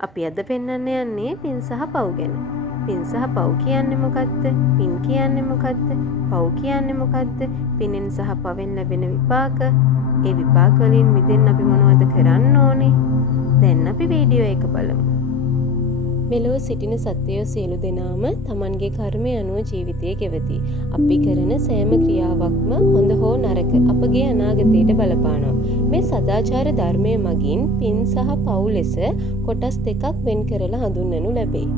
අපි අද පෙන්වන්න යන්නේ පින් සහ පව් ගැන. පින් සහ පව් කියන්නේ මොකක්ද? පින් කියන්නේ මොකක්ද? පව් කියන්නේ මොකක්ද? පිනෙන් සහ පවෙන් ලැබෙන විපාක. ඒ විපාක වලින් මිදෙන්න අපි මොනවද කරන්න ඕනේ? දැන් අපි වීඩියෝ එක බලමු. මෙලොව සිටින සත්වයෝ සියලු දෙනාම තමන්ගේ කර්මය අනුව ජීවිතය ගෙවති. අපි කරන සෑම ක්‍රියාවක්ම හොඳ හෝ නරක අපගේ අනාගතයට බලපානවා. මේ සදාචාර ධර්මය මගින් පින් සහ පව් ලෙස කොටස් දෙකක් වෙන් කරලා හඳුන්වනු ලැබේ.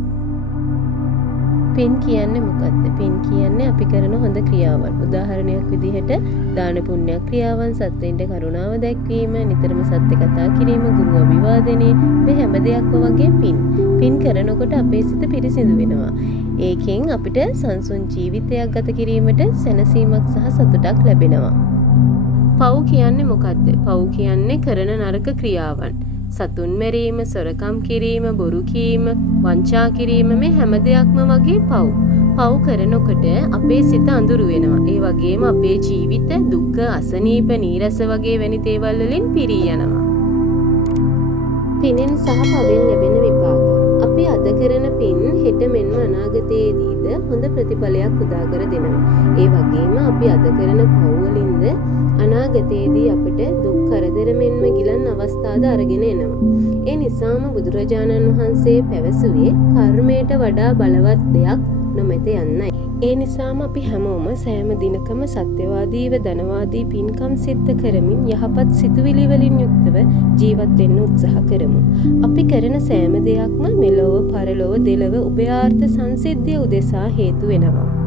පින් කියන්නේ මොකක්ද? පින් කියන්නේ අපි කරන හොඳ ක්‍රියාවන්. උදාහරණයක් විදිහට දාන පුණ්‍ය ක්‍රියාවන්, සත්ත්වයින්ට කරුණාව දැක්වීම, නිතරම සත්‍ය කතා කිරීම, ගුරු අභිවාදනය, මේ හැම දෙයක්ම වගේ පින්. පින් කරනකොට අපේ සිත පිරිසිදු වෙනවා. ඒකෙන් අපිට සංසුන් ජීවිතයක් ගත කිරීමට සැනසීමක් සහ සතුටක් ලැබෙනවා. පව් කියන්නේ මොකක්ද? පව් කියන්නේ කරන නරක ක්‍රියාවන්. සතුන් මැරීම, සොරකම් කිරීම, බොරු කීම, වංචා කිරීම, මේ හැම දෙයක්ම වගේ පව්. පව් කරනකොට අපේ සිත අඳුරු වෙනවා. ඒ වගේම අපේ ජීවිත දුක්ඛ, අසනීප, නීරස වගේ වැනි දේවල් වලින් පිරී යනවා. පිනෙන් සහ පවෙන් ලැබෙන විපාක. අපි අද කරන පින් හෙට මෙන්ම අනාගතයේදීද හොඳ ප්‍රතිඵලයක් උදා කර දෙනවා. ඒ වගේම අපි අද කරන පව් වලින්ද අනාගතයේදී අපිට දුක් කරදර මෙන්ම ගිලන් අවස්ථාද අරගෙන එනවා. ඒ නිසාම බුදුරජාණන් වහන්සේ පැවසුවේ කර්මයට වඩා බලවත් දෙයක් නොමැත යන්නයි. ඒ නිසාම අපි හැමෝම සෑම දිනකම සත්‍යවාදීව ධනවාදී පින්කම් සිද්ධ කරමින් යහපත් සිතුවිලි වලින් යුක්තව ජීවත් වෙන්න උත්සාහ කරමු. අපි කරන සෑම දෙයක්ම මෙලොව, පරලොව, දෙලොව උභයාර්ථ සංසිද්ධිය උදෙසා හේතු වෙනවා.